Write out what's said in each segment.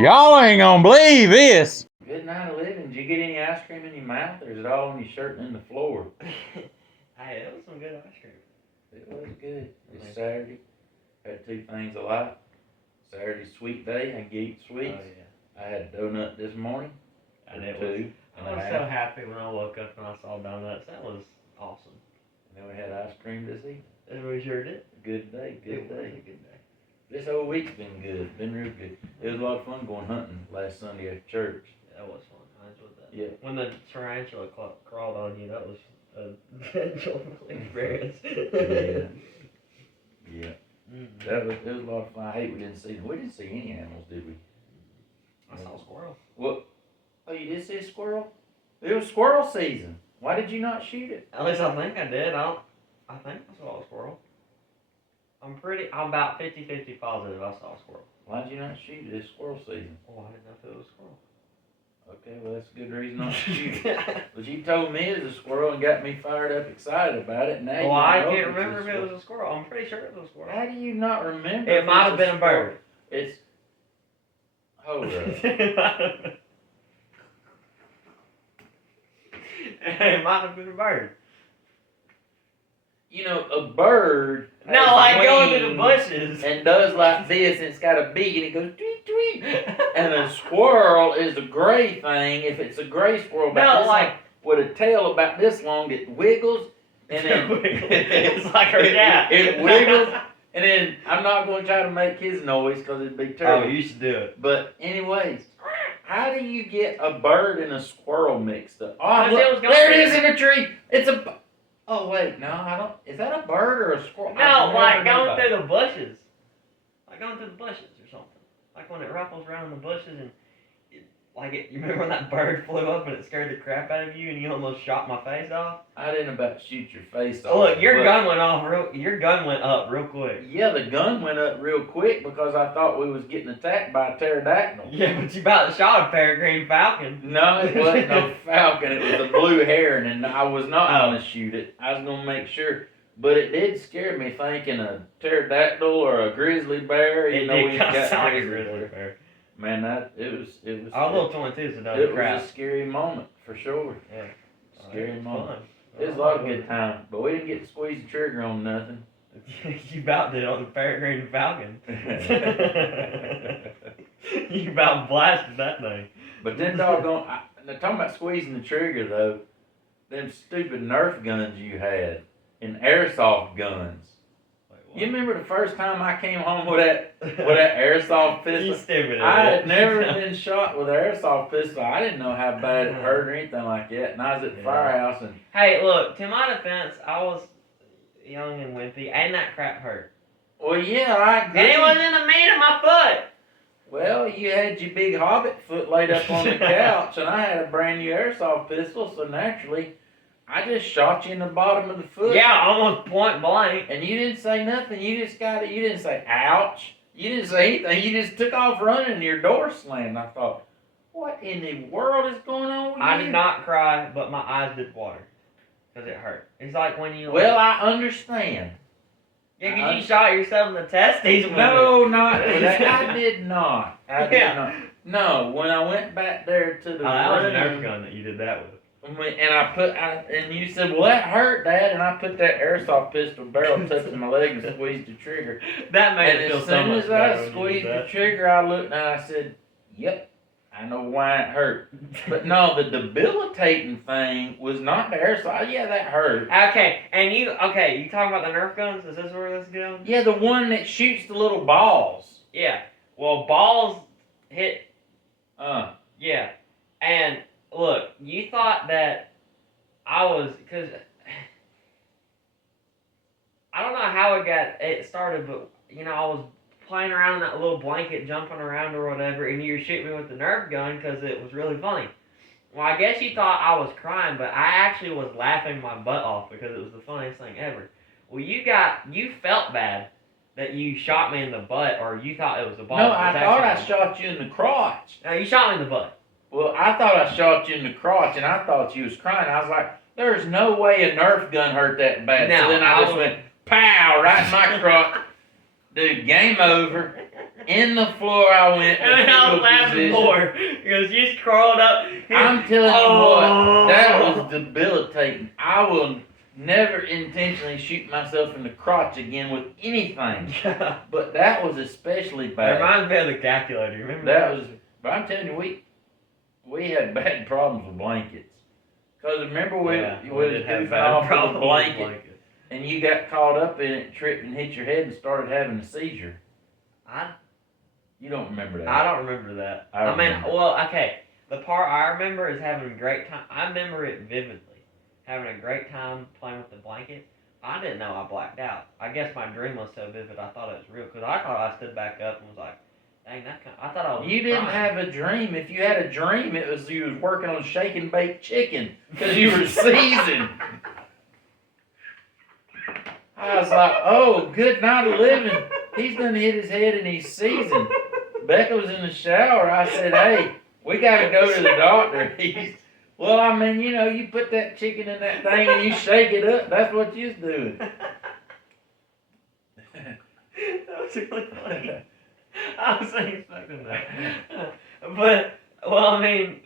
Y'all ain't gonna believe this. Good night of living. Did you get any ice cream in your mouth, or is it all on your shirt and in the floor? Hey, it was some good ice cream. It was good. It's Saturday. Had two things I like. Saturday's sweet day. I can eat sweets. Oh, yeah. I had a donut this morning. And it two. I was so happy when I woke up and I saw donuts. That was awesome. And then we had ice cream this evening. We sure did. Good day. Good day. Was a good day. This whole week's been good. Been real good. It was a lot of fun going hunting last Sunday at church. That was fun. I enjoyed that. Yeah. When the tarantula crawled on you, that was a enjoyable experience. Yeah. Mm-hmm. It was a lot of fun. I hate we didn't see them. We didn't see any animals, did we? I saw a squirrel. What? Oh, you did see a squirrel? It was squirrel season. Why did you not shoot it? At least I think I did. I think I saw a squirrel. I'm about 50-50 positive I saw a squirrel. Why did you not shoot it? It's squirrel season. Oh, I didn't know if it was a squirrel. Okay, well, that's a good reason not to shoot it. But you told me it was a squirrel and got me fired up excited about it. Now well, I can't remember if it was a squirrel. I'm pretty sure it was a squirrel. How do you not remember? It might have been a bird. It's... Hold up. It might have been a bird. You know, a bird. No, like going to the bushes. And does like this, and it's got a beak, and it goes tweet tweet. And a squirrel is a gray thing. If it's a gray squirrel, about this long, with a tail about this long, it wiggles, and then it's like a cat. It wiggles, and then I'm not going to try to make his noise because it'd be terrible. Oh, you should do it. But anyways. How do you get a bird and a squirrel mixed up? Oh, look, there it is in a tree. It's a... Oh, wait. No, I don't... Is that a bird or a squirrel? No, like going through the bushes. Like going through the bushes or something. Like when it ruffles around in the bushes and... you remember when that bird flew up and it scared the crap out of you and you almost shot my face off? I didn't about shoot your face off. Look, your gun went up real quick. Yeah, the gun went up real quick because I thought we was getting attacked by a pterodactyl. Yeah, but you about shot a peregrine falcon. No, it wasn't no falcon. It was a blue heron, and I was not going to shoot it. I was going to make sure. But it did scare me thinking a pterodactyl or a grizzly bear. It did kind of sound like a grizzly bear. Man, it was. Our little 22's another It crap. was a scary moment for sure. Yeah, scary moment. Fun. It was a lot of good time, but we didn't get to squeeze the trigger on nothing. You about did on the peregrine falcon. You about blasted that thing. But then doggone, talking about squeezing the trigger though, them stupid Nerf guns you had and airsoft guns. You remember the first time I came home with that airsoft pistol? Stupid. I had never been shot with an airsoft pistol. I didn't know how bad it hurt or anything like that. And I was at the firehouse and... Hey, look, to my defense, I was young and wimpy, and that crap hurt. Well, yeah, I agree. And it wasn't in the meat of my foot. Well, you had your big hobbit foot laid up on the couch, and I had a brand new airsoft pistol, so naturally... I just shot you in the bottom of the foot. Yeah, almost point blank. And you didn't say nothing. You just got it. You didn't say, ouch. You didn't say anything. You just took off running and your door slammed. I thought, what in the world is going on with you? I did not cry, but my eyes did water. Because it hurt. It's like when you... Well, I understand. Yeah, because you shot yourself in the testes. No, not that. I did not. I did not. No, when I went back there to the room... that was a Nerf gun that you did that with. And you said, well, that hurt, Dad. And I put that airsoft pistol barrel touching my leg and squeezed the trigger. That made it feel so much better. As soon as I squeezed the trigger, I looked and I said, yep, I know why it hurt. But no, the debilitating thing was not the airsoft. Yeah, that hurt. Okay, you talking about the Nerf guns? Is this where this is going? Yeah, the one that shoots the little balls. Yeah. Well, balls hit... Yeah. And... Look, you thought that I was, because I don't know how it started, but, I was playing around in that little blanket, jumping around or whatever, and you were shooting me with the Nerf gun because it was really funny. Well, I guess you thought I was crying, but I actually was laughing my butt off because it was the funniest thing ever. Well, you felt bad that you shot me in the butt, or you thought it was the ball. No, I thought I shot you in the crotch. No, you shot me in the butt. Well, I thought I shot you in the crotch, and I thought you was crying. I was like, there's no way a Nerf gun hurt that bad. No, so then I just went, pow, right in my crotch. Dude, game over. In the floor I went. And then I was laughing more because you crawled up. I'm telling you what, that was debilitating. I will never intentionally shoot myself in the crotch again with anything. But that was especially It bad. reminds me of the calculator. Remember That was. But I'm telling you, we had bad problems with blankets. Cause remember we was goofing off with a blanket, and you got caught up in it, tripped and hit your head, and started having a seizure. You don't remember that? I don't remember that. I mean, well, okay. The part I remember is having a great time. I remember it vividly, having a great time playing with the blanket. I didn't know I blacked out. I guess my dream was so vivid, I thought it was real. Cause I thought I stood back up and was like, "Dang, I thought I was." You didn't have a dream. If you had a dream, it was you was working on shake and bake chicken because you were seasoned. I was like, "Oh, good night of living. He's done hit his head and he's seasoned." Becca was in the shower. I said, "Hey, we got to go to the doctor." Well, I mean, you know, you put that chicken in that thing and you shake it up. That's what you're doing. That was really funny. I wasn't expecting that. But, well, I mean,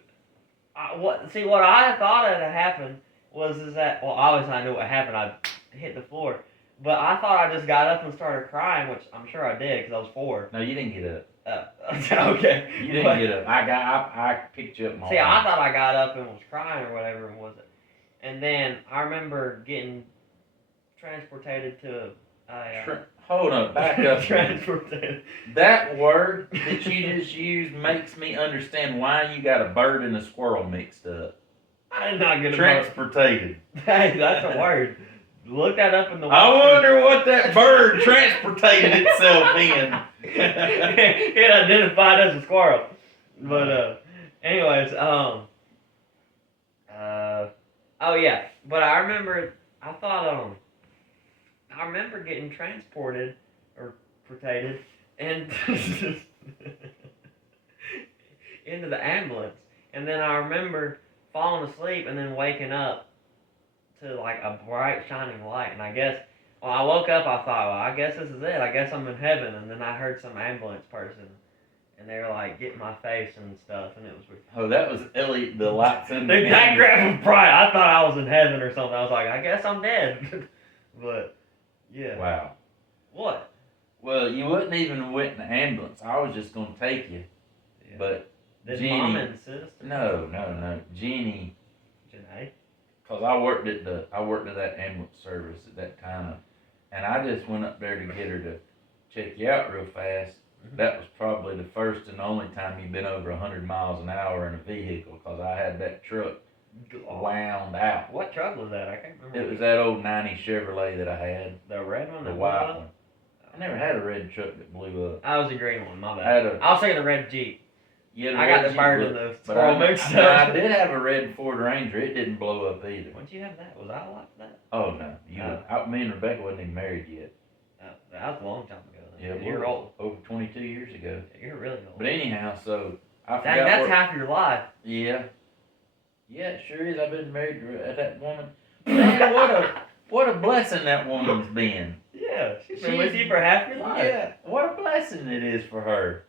what I thought had happened is that, well, obviously I knew what happened. I hit the floor. But I thought I just got up and started crying, which I'm sure I did because I was 4. No, you didn't get up. Okay. You didn't get up. I picked you up. See, I thought I got up and was crying or whatever it was. And then I remember getting transported to hold on, back up. Transported. That word that you just used makes me understand why you got a bird and a squirrel mixed up. I did not get a Transportated. Hey, that's a word. Look that up in the. I wonder what that bird transported itself in. It identified as a squirrel. But anyways, oh yeah. But I remember I remember getting transported or portated and into the ambulance. And then I remember falling asleep and then waking up to like a bright shining light. And I guess when I woke up I thought, well, I guess this is it. I guess I'm in heaven. And then I heard some ambulance person and they were like getting my face and stuff, and it was weird. Oh, that was Ellie, the lights in the Dude, that graph was bright. I thought I was in heaven or something. I was like, I guess I'm dead. But yeah. Wow. What? Well, you wouldn't even went in the ambulance. I was just gonna take you. Yeah. But did Jeannie, Mom insist? No. Jeannie. Janae? Cause I worked at that ambulance service at that time, and I just went up there to get her to check you out real fast. Mm-hmm. That was probably the first and only time you've been over 100 miles an hour in a vehicle, cause I had that truck wound out. What truck was that? I can't remember. It was that old 90 Chevrolet that I had. The red one? The white one. I never had a red truck that blew up. I was a green one, my bad. I was thinking a red Jeep. I got the bird in the squirrel mixed up. I did have a red Ford Ranger. It didn't blow up either. When'd you have that? Was I alive for that? Oh, no. Me and Rebecca wasn't even married yet. That was a long time ago. Yeah, you're old. Over 22 years ago. You're really old. But anyhow, so I forgot. That's half your life. Yeah. Yeah, it sure is. I've been married to that woman. Man, what a blessing that woman's been. Yeah, she's been with you for half your life. Yeah, what a blessing it is for her.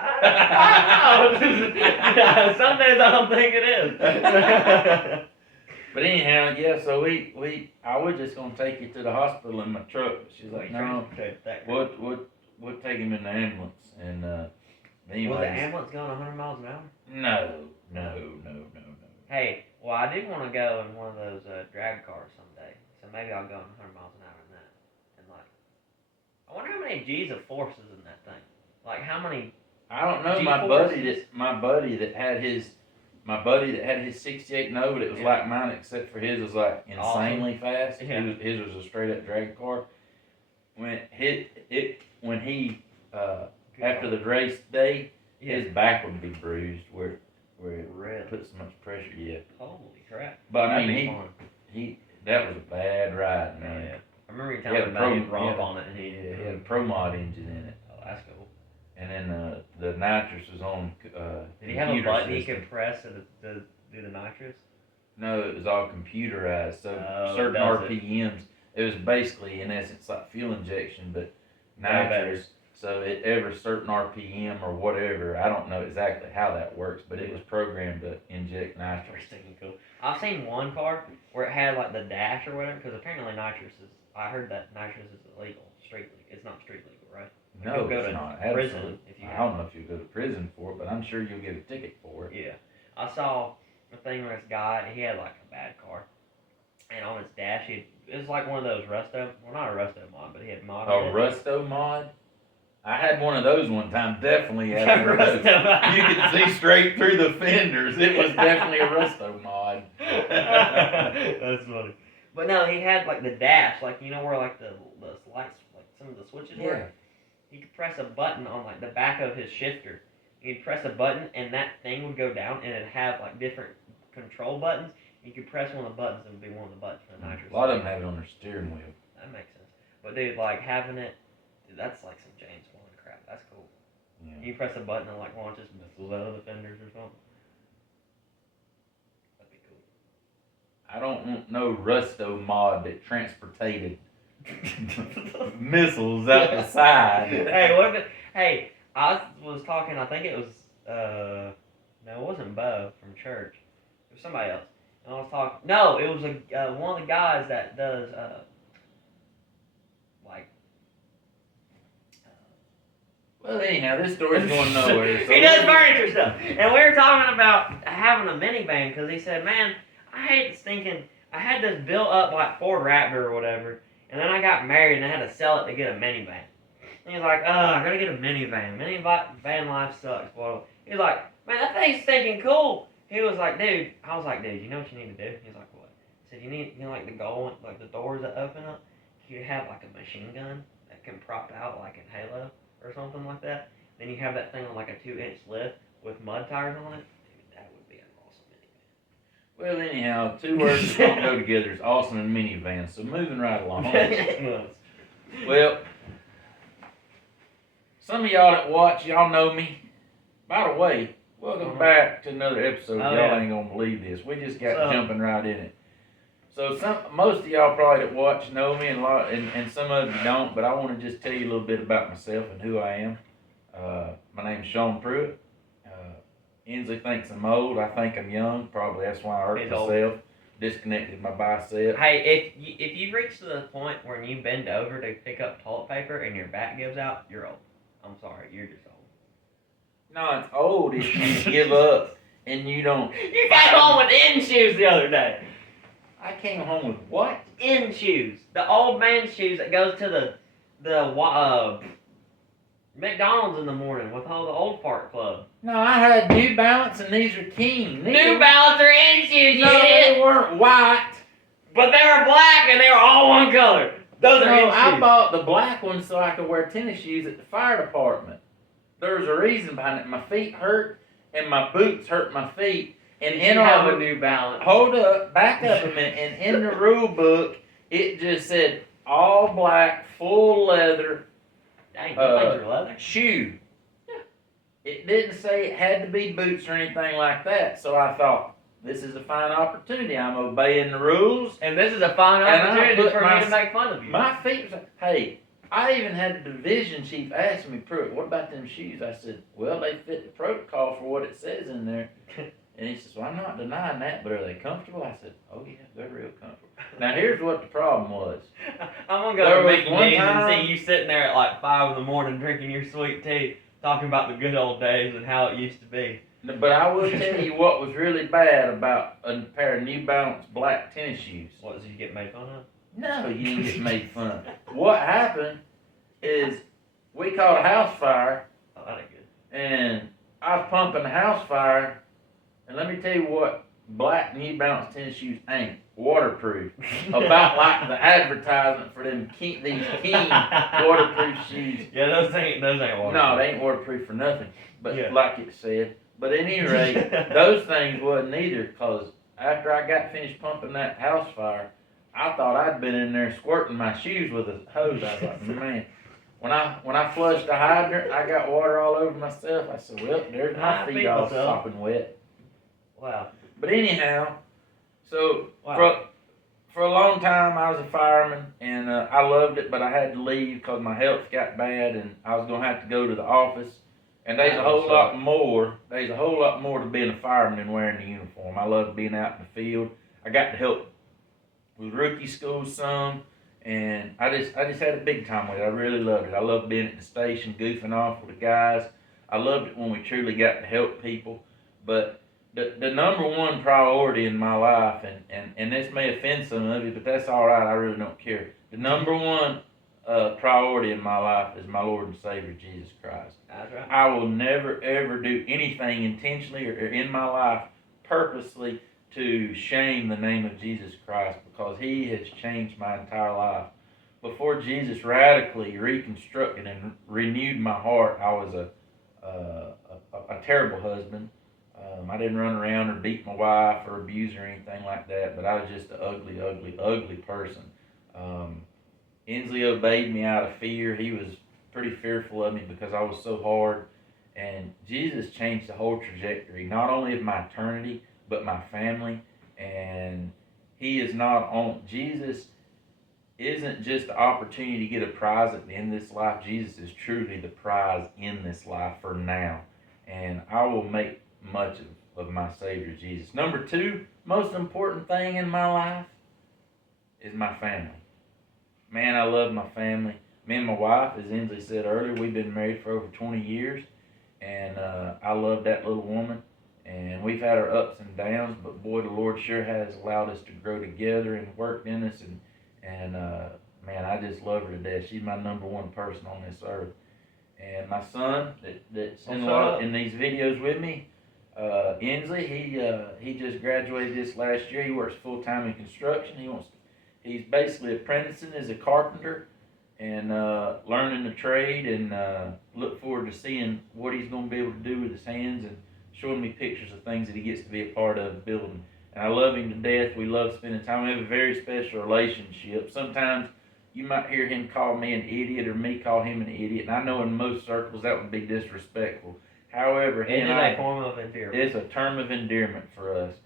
I don't know. Some days I don't think it is. But anyhow, yeah. So I was just gonna take you to the hospital in my truck. But she's like, no, we'll take him in the ambulance. And anyways, was the ambulance going 100 miles an hour? No. Hey, well, I do want to go in one of those drag cars someday. So maybe I'll go 100 miles an hour in that. And I wonder how many G's of force is in that thing. Like how many? I don't know. My buddy that had his 68 Nova that was like mine, except for his was like insanely fast. Yeah. His was a straight up drag car. When he after the race day, his back would be bruised where it put so much pressure. Yeah. Holy crap! But I mean, he that was a bad ride, man. Yeah. I remember you telling me about his romp on it, and he had a Pro Mod engine in it. Oh, that's cool. And then the nitrous was on. Did he have a button he could press to do the nitrous? No, it was all computerized. So certain RPMs, it was basically in essence like fuel injection, but nitrous. So at every certain RPM or whatever, I don't know exactly how that works, but it was programmed to inject nitrous. Cool. I've seen one car where it had like the dash or whatever, because apparently nitrous is. I heard that nitrous is illegal, street legal. It's not street legal, right? No, you'll go it's to not. prison Absolutely. if you. I don't know if you go to prison for it, but I'm sure you'll get a ticket for it. Yeah, I saw a thing where this guy he had like a bad car, and on his dash it was like one of those Rusto. Well, not a Rusto mod, but he had mod. A Rusto mod. I had one of those one time. Definitely had one of those. You could see straight through the fenders. It was definitely a Rusto mod. That's funny. But no, he had like the dash, like you know where like the lights, like some of the switches were. He could press a button on like the back of his shifter. You'd press a button and that thing would go down and it'd have like different control buttons. You could press one of the buttons and it would be one of the buttons for the nitrous. A lot of them have it on their steering wheel. That makes sense. But dude, like having it, dude, that's like some James Bond crap. That's cool. Yeah. You press a button and like launches missiles out of the fenders or something. That'd be cool. I don't want no Rusto mod that transported missiles out the side. Hey, what if it? Hey, I was talking. I think it was. No, it wasn't Bo from church. It was somebody else. And I was talking. No, it was one of the guys that does like. Well, anyhow, this story's going nowhere. So he does furniture stuff, and we were talking about having a minivan because he said, "Man, I hate thinking. I had this built up like Ford Raptor or whatever." And then I got married and I had to sell it to get a minivan. And he's like, I gotta get a minivan. Minivan life sucks. Well, he's like, man, that thing's stinking cool. He was like, dude. I was like, dude, you know what you need to do? He's like, what? He said, you need, like the goal, like the doors that open up. You have like a machine gun that can prop out like in Halo or something like that. Then you have that thing on like a 2-inch lift with mud tires on it. Dude, that would be an awesome minivan. Well, anyhow, two words that don't go together is awesome and minivan. So moving right along. Well, some of y'all that watch, y'all know me. By the way, welcome back to another episode. Y'all ain't gonna believe this. We just got jumping right in it. So most of y'all probably that watch know me, and some of you don't. But I want to just tell you a little bit about myself and who I am. My name's Sean Pruitt. Inslee thinks I'm old. I think I'm young. Probably that's why I hurt myself. Disconnected my bicep. Hey, if you reach to the point where you bend over to pick up toilet paper and your back gives out, you're old. I'm sorry, you're just old. No, it's old if you give up and you don't. You got home with in shoes the other day. I came home with what? In shoes. The old man shoes that goes to the McDonald's in the morning with all the old fart club. No, I had New Balance and these are King. New Balance are in shoes, no, they weren't white. But they were black and they were all one color. Those are in shoes. I bought the black ones so I could wear tennis shoes at the fire department. There's a reason behind it. My feet hurt and my boots hurt my feet. And you have a New Balance. Hold up, back up a minute. And in the rule book, it just said all black, full leather. Dang, those are leather. Shoe. Yeah. It didn't say it had to be boots or anything like that. So I thought, this is a fine opportunity. I'm obeying the rules. And this is a fine opportunity for me to make fun of you. My feet was like, hey, I even had the division chief ask me, Pruitt, what about them shoes? I said, well, they fit the protocol for what it says in there. And he says, well, I'm not denying that, but are they comfortable? I said, oh, yeah, they're real comfortable. Now, here's what the problem was. I'm going to go to Mickey D's and see you sitting there at like 5 in the morning drinking your sweet tea, talking about the good old days and how it used to be. But I will tell you what was really bad about a pair of New Balance black tennis shoes. What, did you get made fun of? No, you didn't get made fun of. What happened is we caught a house fire. Oh, that ain't good. And I was pumping the house fire. And let me tell you what black New Balance tennis shoes ain't waterproof. About like the advertisement for them these King waterproof shoes. Yeah, those ain't waterproof. No, they ain't waterproof for nothing. But like it said. But at any rate, those things wasn't either, because after I got finished pumping that house fire, I thought I'd been in there squirting my shoes with a hose. I was like, man, when I flushed the hydrant, I got water all over myself. I said, well, there's my feet all sopping wet. Wow. But anyhow, so for a long time, I was a fireman, and I loved it, but I had to leave because my health got bad, and I was gonna have to go to the office. And there's a whole lot more. There's a whole lot more to being a fireman than wearing the uniform. I love being out in the field. I got to help with rookie school some, and I just had a big time with it. I really loved it. I loved being at the station, goofing off with the guys. I loved it when we truly got to help people. But the number one priority in my life, and this may offend some of you, but that's all right. I really don't care. The number one priority in my life is my Lord and Savior Jesus Christ. That's right. I will never ever do anything intentionally or in my life purposely to shame the name of Jesus Christ, because He has changed my entire life. Before Jesus radically reconstructed and renewed my heart, I was a terrible husband. I didn't run around or beat my wife or abuse her or anything like that, but I was just an ugly, ugly, ugly person. Inslee obeyed me out of fear. He was pretty fearful of me because I was so hard. And Jesus changed the whole trajectory, not only of my eternity, but my family. And Jesus isn't just the opportunity to get a prize at the end of this life. Jesus is truly the prize in this life for now. And I will make much of my Savior Jesus. Number two, most important thing in my life is my family. Man, I love my family. Me and my wife, as Inslee said earlier, we've been married for over 20 years. And I love that little woman. And we've had our ups and downs, but boy, the Lord sure has allowed us to grow together and worked in us. And man, I just love her to death. She's my number one person on this earth. And my son, that's in these videos with me, Inslee, he just graduated this last year. He works full time in construction. He's basically apprenticing as a carpenter and learning the trade, and look forward to seeing what he's going to be able to do with his hands and showing me pictures of things that he gets to be a part of building. And I love him to death. We love spending time. We have a very special relationship. Sometimes you might hear him call me an idiot or me call him an idiot, and I know in most circles that would be disrespectful. However, it is a form of endearment. It's a term of endearment for us.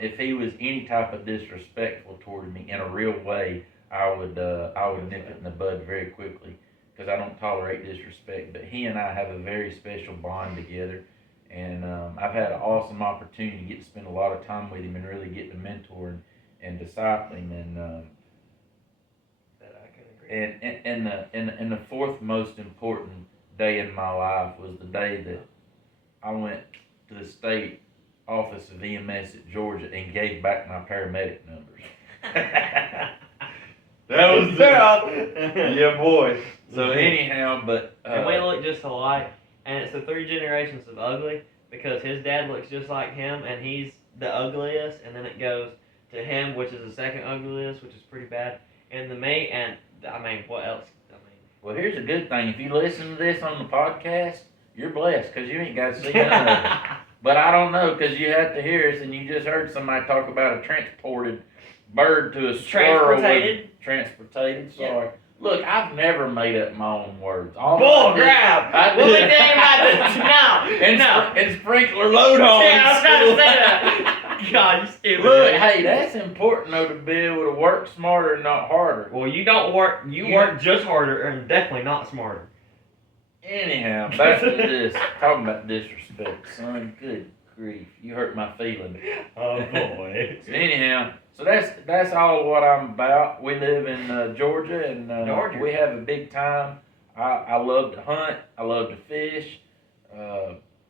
If he was any type of disrespectful toward me in a real way, I would nip it in the bud very quickly, because I don't tolerate disrespect. But he and I have a very special bond together, and I've had an awesome opportunity to get to spend a lot of time with him and really get to mentor and disciple him. And the fourth most important day in my life was the day that I went to the state office of EMS at Georgia and gave back my paramedic numbers. That was yeah, boy. So anyhow, but and we look just alike, and it's the three generations of ugly, because his dad looks just like him, and he's the ugliest, and then it goes to him, which is the second ugliest, which is pretty bad, and me, and I mean, what else? Well, here's a good thing. If you listen to this on the podcast, you're blessed, because you ain't got to see none of it. But I don't know, because you have to hear us, and you just heard somebody talk about a transported bird to a squirrel. Transported, sorry. Yeah. Look, I've never made up my own words. Bull crap! We'll be thinking about this now. And sprinkler load on. Yeah, I was trying to say that. God, you stupid. Look, hey, that's important though, to be able to work smarter and not harder. Well, you don't work. You work just harder and definitely not smarter. Anyhow, back to this. Talking about disrespect, son. Good grief, you hurt my feelings. Oh boy. So anyhow. So that's all what I'm about. We live in Georgia, and we have a big time. I love to hunt. I love to fish.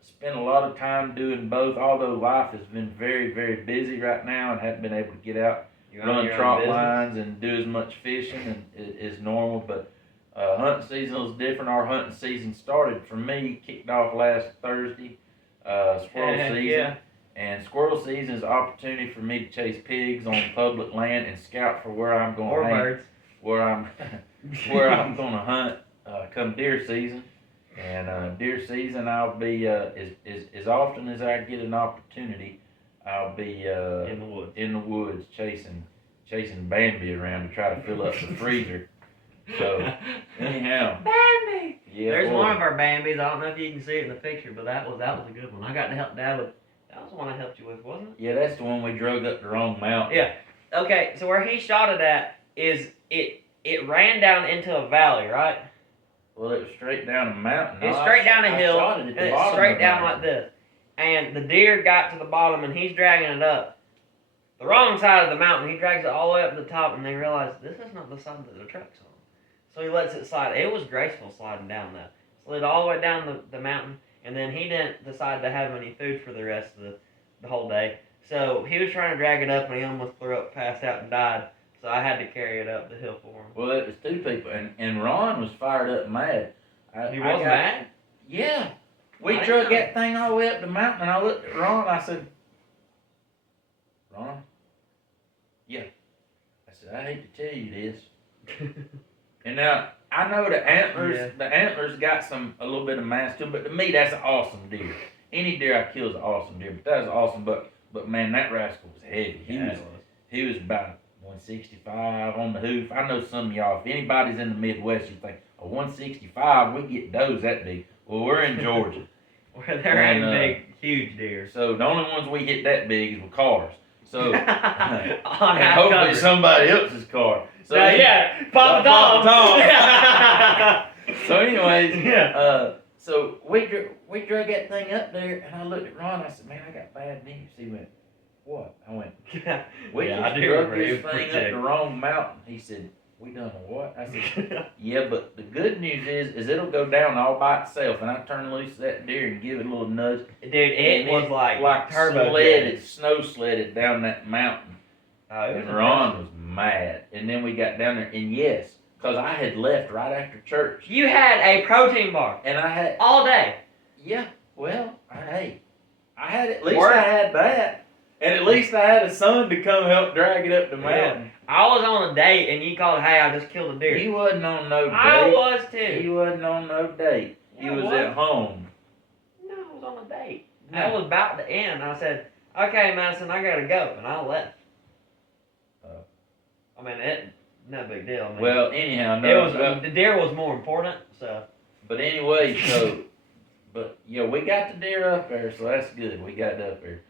Spend a lot of time doing both, although life has been very, very busy right now and haven't been able to get out, run trot lines, and do as much fishing as normal. But hunting season is different. Our hunting season started, for me, kicked off last Thursday, squirrel season. Yeah. And squirrel season is an opportunity for me to chase pigs on public land and scout for where I'm going to hunt. Birds. Where I'm going to hunt come deer season. And deer season, I'll be as often as I get an opportunity, I'll be in the woods chasing Bambi around to try to fill up the freezer. So anyhow, Bambi. Yeah, there's one of our Bambis. I don't know if you can see it in the picture, but that was a good one. I got to help Dad with. That was the one I helped you with, wasn't it? Yeah, that's the one we drug up the wrong mountain. Yeah. Okay, so where he shot it at is it ran down into a valley, right? Well, it was straight down a mountain. It's No, straight down a I hill, shot it at and the it's bottom straight of down the like this. And the deer got to the bottom, and he's dragging it up the wrong side of the mountain. He drags it all the way up to the top, and they realize this is not the side that the truck's on. So he lets it slide. It was graceful sliding down though. Slid all the way down the mountain, and then he didn't decide to have any food for the rest of the whole day. So he was trying to drag it up, and he almost threw up, passed out, and died. So I had to carry it up the hill for him. Well, it was two people, and Ron was fired up and mad. He was mad? Yeah. We I drug know. that thing all the way up the mountain, and I looked at Ron, and I said, Ron? Yeah. I said, I hate to tell you this. And now, I know the antlers got a little bit of mass to them, but to me, that's an awesome deer. Any deer I kill is an awesome deer, but that was awesome, but man, that rascal was heavy. He was about 165 on the hoof. I know some of y'all, if anybody's in the Midwest, you think, a 165, we get those that big. Well, we're in Georgia. Where there ain't big, huge deer. So the only ones we hit that big is with cars. So, On and half hopefully cover. somebody else's car. So Yeah, Papa Tom. So anyways, Yeah. so we drug that thing up there, and I looked at Ron. I said, "Man, I got bad news." He went, "What?" I went, "We Yeah, I just do drug remember. He this was thing pretty up the wrong mountain." He said, "We done a what?" I said, "Yeah, but the good news is it'll go down all by itself." And I turned loose that deer and give it a little nudge. Dude, it and was like turbo sledded, snow sledded down that mountain. Oh, it was And Ron was mad. And then we got down there, and yes, because I had left right after church. You had a protein bar And I had, all day. yeah, well, I had, at least I had that. And at least I had a son to come help drag it up the mountain. I was on a date, and you called, "Hey, I just killed a deer." He wasn't on no date. I was too. He wasn't on no date. He Yeah, was what? at home. No, I was on a date. No. I was about to end. I said, "Okay, Madison, I gotta go," and I left. I mean, no big deal. I mean, Well, anyhow, no. it was the deer was more important. So. But anyway, but yeah, we got the deer up there, so that's good. We got it up there.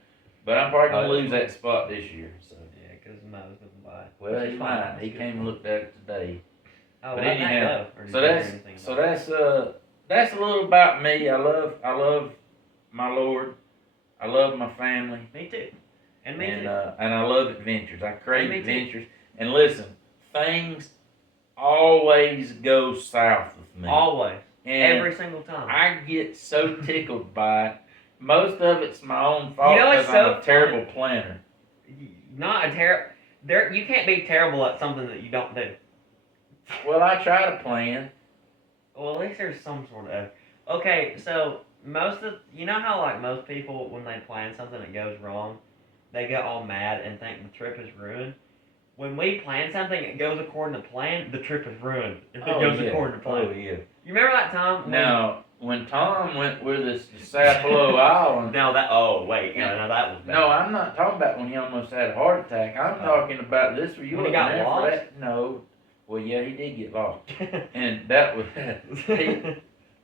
But I'm probably gonna lose that spot this year. So Yeah, because Mo's gonna buy it. well, he might. He came and looked at it today. Oh, But well, anyhow, so that's a little about me. I love my Lord. I love my family. Me too. And me And too. I love adventures. I crave Me too. adventures. And listen, things always go south with me. Always. And Every single time. I get so tickled by it. Most of it's my own fault You know because what's I'm so a terrible planner. Not a terrible. There, you can't be terrible at something that you don't do. Well, I try to plan. Well, at least there's some sort of. Okay, so you know how like most people when they plan something that goes wrong, they get all mad and think the trip is ruined. When we plan something, it goes according to plan. The trip is ruined if it goes according to plan. Oh yeah. You remember that time? Now, when Tom went with us to Sapelo Island. Now that. Oh wait, yeah, now that was bad. No, I'm not talking about when he almost had a heart attack. I'm talking about this where you When he wasn't got there lost? for that. No. Well, yeah, he did get lost, and that was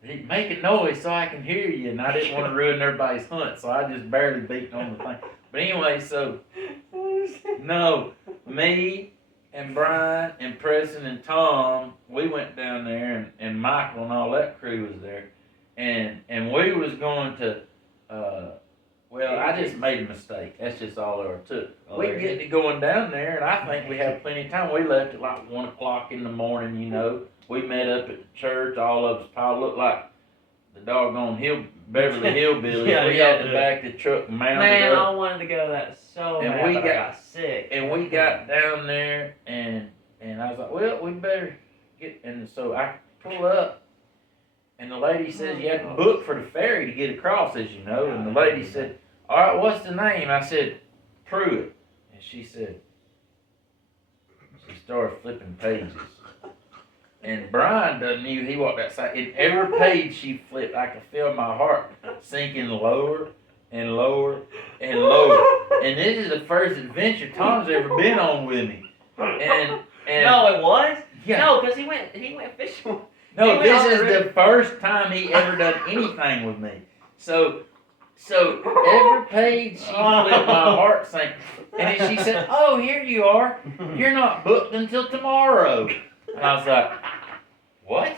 he making noise so I can hear you, and I didn't want to ruin everybody's hunt, so I just barely beat on the thing. But anyway, so no, me and Brian and Preston and Tom, we went down there, and Michael and all that crew was there, and we was going to. Well, I just made a mistake. That's just all there took. We get to going down there, and I think we have plenty of time. We left at like 1 o'clock in the morning, you know. We met up at the church. All of us piled looked like the doggone Beverly Hillbillies. Yeah, we had to back the truck mounted Man, up. I wanted to go that so And bad, we but I got sick. And we got down there, and I was like, well, we better get. And so I pull up, and the lady says you have to book for the ferry to get across, as you know. And the lady said, all right, what's the name? I said, Pruitt. And she said, she started flipping pages. And Brian doesn't knew he walked outside. In every page she flipped, I could feel my heart sinking lower and lower and lower. And this is the first adventure Tom's ever been on with me. And No, it was? yeah. No, because he went fishing. No, He went this on is the the first time he ever done anything with me. So So every page she flipped, my heart sank. And then she said, "Oh, here you are. You're not booked until tomorrow." And I was like, "What?"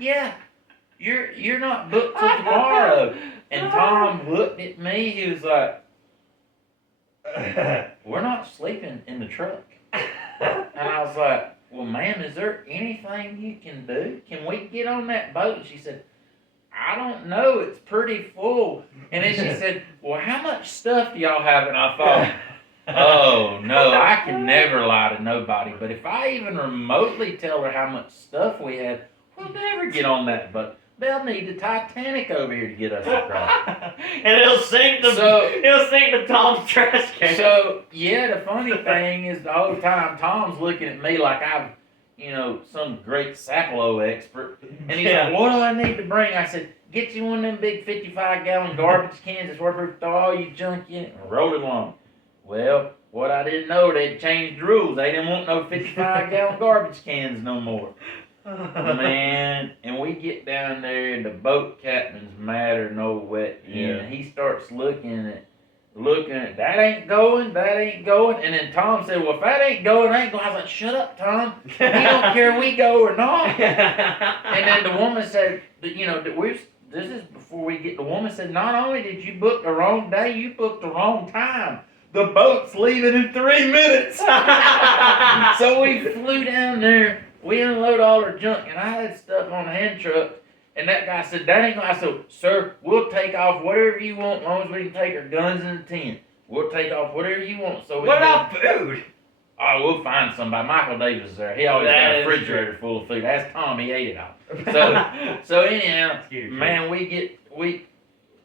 "Yeah, you're not booked till tomorrow." And Tom looked at me. He was like, "We're not sleeping in the truck." And I was like, "Well, ma'am, is there anything you can do? Can we get on that boat?" And she said, "I don't know. It's pretty full." And then she said, "Well, how much stuff do y'all have?" And I thought, oh, no, I can never lie to nobody. But if I even remotely tell her how much stuff we had, we'll never get on that boat. They'll need the Titanic over here to get us across. And it'll sink the Tom's trash can. So, yeah, the funny thing is the whole time Tom's looking at me like I'm, some great Sapelo expert. And he's like, "What do I need to bring?" I said, "Get you one of them big 55-gallon garbage cans that's waterproof, throw all your junk in it, and roll it along." Well, what I didn't know, they'd changed the rules. They didn't want no 55-gallon garbage cans no more. Man, and we get down there, and the boat captain's madder than old wet hen. And he starts looking at, that ain't going, and then Tom said, "Well, if that ain't going, I ain't going." I was like, "Shut up, Tom. He don't care we go or not." And then the woman said, this is before we get, the woman said, "Not only did you book the wrong day, you booked the wrong time. The boat's leaving in 3 minutes." So we flew down there. We unload all our junk, and I had stuff on the hand truck. And that guy said, "That ain't going." I said, "Sir, we'll take off whatever you want as long as we can take our guns in the tent. We'll take off whatever you want." So what about food? Oh, we'll find somebody. Michael Davis is there. He always got a refrigerator full of food. Ask Tom, he ate it all. So anyhow, man, we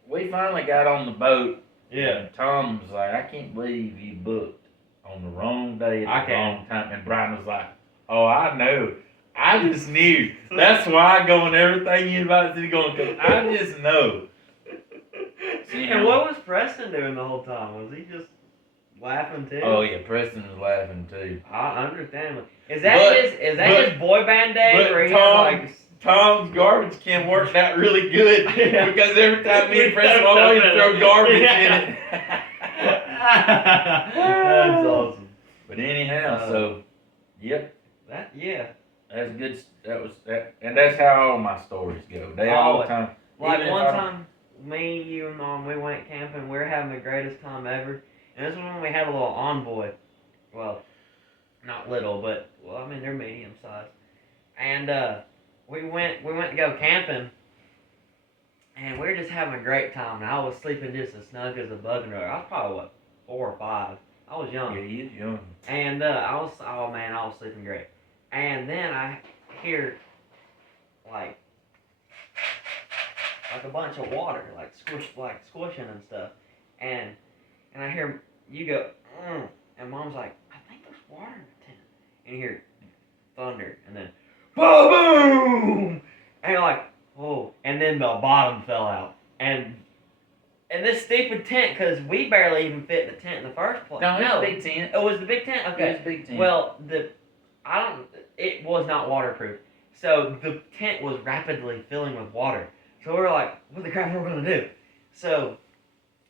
finally got on the boat. Yeah. And Tom was like, "I can't believe you booked on the wrong day at the wrong time." And Brian was like, "Oh, I know. I just knew. That's why I go on everything you invited to go on, because I just know." And what was Preston doing the whole time? Was he just laughing too? Oh yeah, Preston was laughing too. I understand. Is that his boy band day? Where Tom's garbage can worked out really good because every time me and Preston always throw garbage in it. That's awesome. But anyhow, so yep. That's good. That was that, and that's how all my stories go. They all the time. Like one time, me, you, and Mom, we went camping. We were having the greatest time ever. And this was when we had a little envoy. Well, not little, but they're medium sized. And we went to go camping, and we were just having a great time. And I was sleeping just as snug as a bug in a rug. I was probably 4 or 5. I was young. Yeah, he's young. And I was sleeping great. And then I hear like a bunch of water, like squishing and stuff. And I hear you go, and Mom's like, "I think there's water in the tent." And you hear thunder, and then boom, and you're like, "Whoa!" And then the bottom fell out, and this stupid tent, because we barely even fit in the tent in the first place. No, it was a big tent. Oh, it was the big tent? Okay. It was a big tent. Well, it was not waterproof. So the tent was rapidly filling with water. So we were like, what the crap are we going to do? So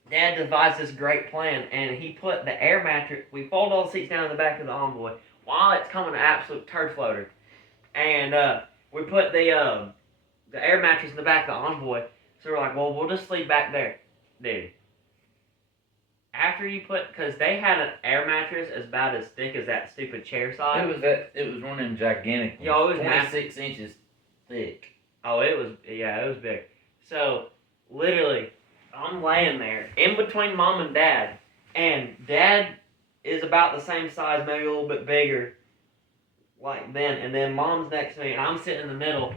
Dad devised this great plan, and he put the air mattress, we folded all the seats down in the back of the Envoy while it's coming an absolute turd floater. And we put the air mattress in the back of the Envoy. So we're like, well, we'll just sleep back there. Dude. After you because they had an air mattress about as thick as that stupid chair side. It was one of them gigantic ones. Yo, it was 26 inches thick. Oh, it was big. So, literally, I'm laying there in between Mom and Dad, and Dad is about the same size, maybe a little bit bigger, like then, and then Mom's next to me, and I'm sitting in the middle,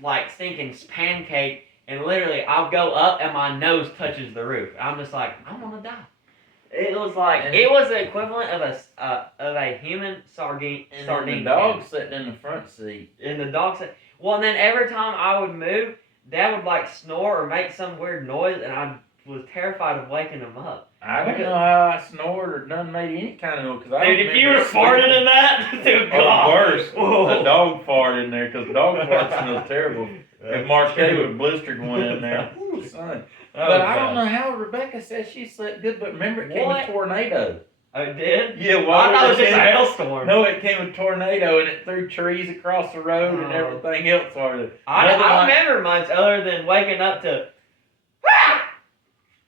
like stinking pancake, and literally, I'll go up and my nose touches the roof. I'm just like, I'm gonna die. It was like, it was the equivalent of a human sardine. And the dog sitting in the front seat. And the dog said, well, and then every time I would move, Dad would like snore or make some weird noise, and I was terrified of waking him up. I don't know how I snored or done made any kind of noise. Dude, if you were farting in that, dude, God. Worse, a dog fart in there, because dog farts smell terrible. And Mark K would have blistered one in there. Woo, son. Oh, But I God. don't know how Rebecca said she slept good, but remember it came What? a tornado. Oh, it did? Yeah, I thought it was just a came- hailstorm. No, it came a tornado and it threw trees across the road and Oh. everything else. I Nothing don't like- remember much other than waking up to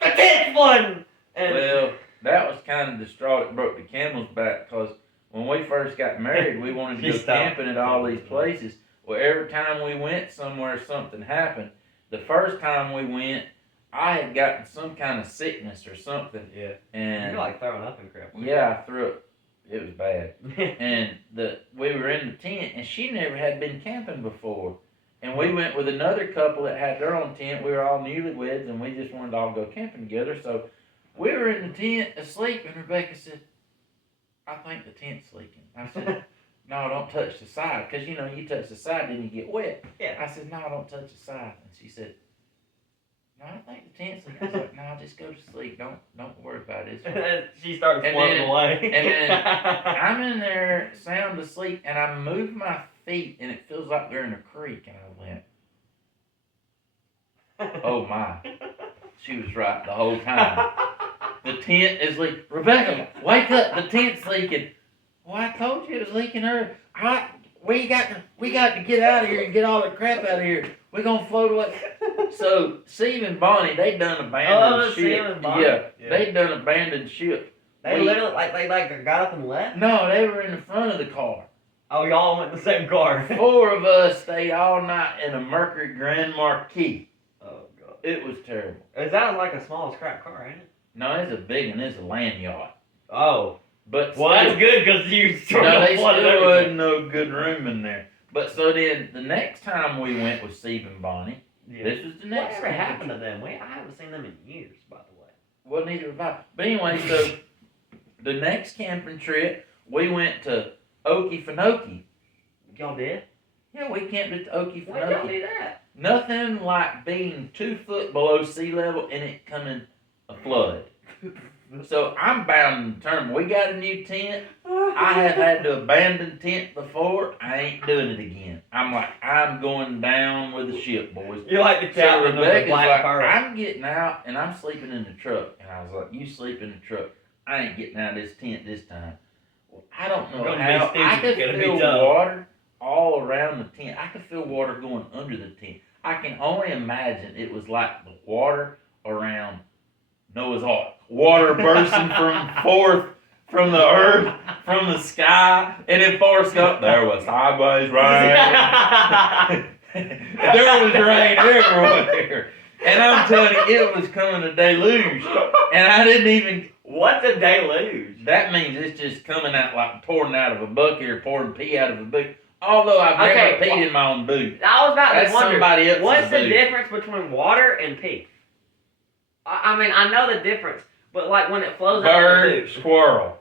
the tent's flooding. And Well, that was kind of distraught. It broke the camel's back because when we first got married, we wanted to She go stopped. camping at all these places. Well, every time we went somewhere, something happened. The first time we went, I had gotten some kind of sickness or something, yeah, and you're like throwing up and crap. yeah, I threw it. It was bad. And we were in the tent, and she never had been camping before. And we went with another couple that had their own tent. We were all newlyweds, and we just wanted to all go camping together. So we were in the tent asleep, and Rebecca said, "I think the tent's leaking." I said, "No, don't touch the side, because you know you touch the side, then you get wet." Yeah. I said, "No, don't touch the side." And she said, "No, I think the tent's leaking." I was like, "No, just go to sleep. Don't worry about it." It's fine." She started And floating then- away. and then I'm in there sound asleep, and I move my feet, and it feels like they're in a creek, and I went, "Oh my!" She was right the whole time. The tent is leaking. Rebecca, wake up! The tent's leaking. Well, I told you it was leaking earlier. We got to get out of here and get all the crap out of here. We're gonna float away. So Steve and Bonnie, they done abandoned ship. Steve and Bonnie? Yeah, Yeah. they done abandoned ship. They We- literally they got up and left. No, they were in the front of the car. Oh, y'all went in the same car. 4 of us stayed all night in a Mercury Grand Marquis. Oh God. It was terrible. Is that like a small scrap car, ain't it? No, it's a big one. It's a land yacht. Oh. But Well, still, that's good because you sort no, of they flooded still everything. wasn't no good room in there. But so then the next time we went with Steve and Bonnie, Yeah. this was the next Whatever time. happened to them? I haven't seen them in years, by the way. Well, neither have I. But anyway, so the next camping trip, we went to Okefenokee. Y'all did? Yeah, we camped at Why did y'all Okefenokee. do that? Nothing like being 2 foot below sea level and it coming a flood. So I'm bound and determined. We got a new tent. I have had to abandon tent before. I ain't doing it again. I'm like, I'm going down with the ship, boys. You're like the So captain of the Rebecca's Black like, Pearl. I'm getting out and I'm sleeping in the truck. And I was like, you sleep in the truck. I ain't getting out of this tent this time. Well, I don't know Gonna be how. stupid. I could Gonna be feel tough. water all around the tent. I could feel water going under the tent. I can only imagine it was like the water around Noah's Ark. Water bursting from the earth, from the sky, and then Forrest Gump, there was sideways rain. There was rain everywhere. And I'm telling you, it was coming a deluge. And I didn't even. What's a deluge? That means it's just coming out like pouring out of a bucket or pouring pee out of a boot. Although I've never Okay, peed in my own boot. I was about That's to wonder, somebody else's what's the boot. difference between water and pee? I mean, I know the difference, but like when it flows out of the Bird, boot. squirrel.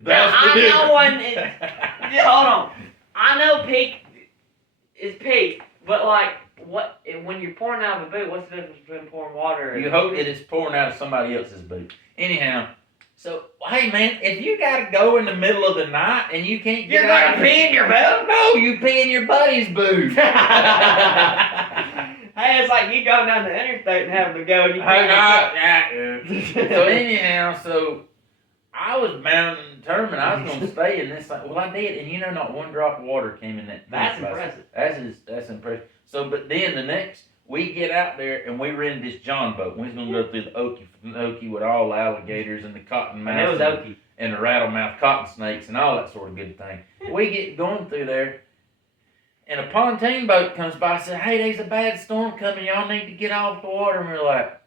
That's Now, the I difference. know one Yeah, hold on. I know pee is pee, but like, when you're pouring out of a boot, what's the difference between pouring water and You hope that it's pouring out of somebody else's boot. Anyhow, so hey man, if you gotta go in the middle of the night and you can't get You're out gonna pee in your boot? No, you pee in your buddy's boot. Hey, it's like you going down the interstate and having to go and you So anyhow, so I was bound and determined I was gonna stay in this. Well, I did, and you know, not one drop of water came in that. That's place. impressive. That's impressive. So, but then the next we get out there and we rented this John boat. We was gonna go through the Okefenokee with all the alligators and the cottonmouths And it was okie. and the rattlemouth cotton snakes and all that sort of good thing. We get going through there, and a pontoon boat comes by and says, "Hey, there's a bad storm coming. Y'all need to get off the water." And we're like,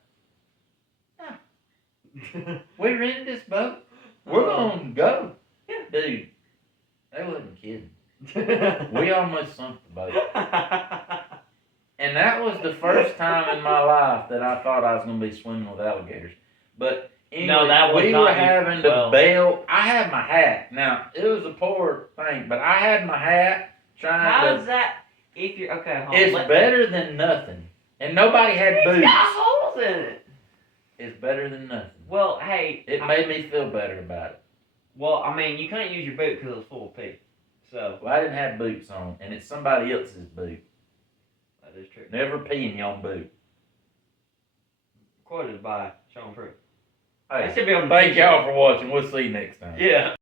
"We rented this boat. We're gonna go." Yeah. Dude, they wasn't kidding. We almost sunk the boat. And that was the first time in my life that I thought I was going to be swimming with alligators. But anyway, No, that was we not were you. having to Well- bail. I had my hat. Now, it was a poor thing, but I had my hat trying How's to. that? If you're okay, hold on. It's better than nothing. And nobody had It's boots. got holes in it. It's better than nothing. Well, hey. It made me feel better about it. Well, I mean, you couldn't use your boot because it was full of pee. So Well, I didn't have boots on, and it's somebody else's boot. that is true. Never pee in your own boot. quoted by Sean Prue. Hey, That should be on the thank t-shirt. y'all for watching. We'll see you next time. Yeah.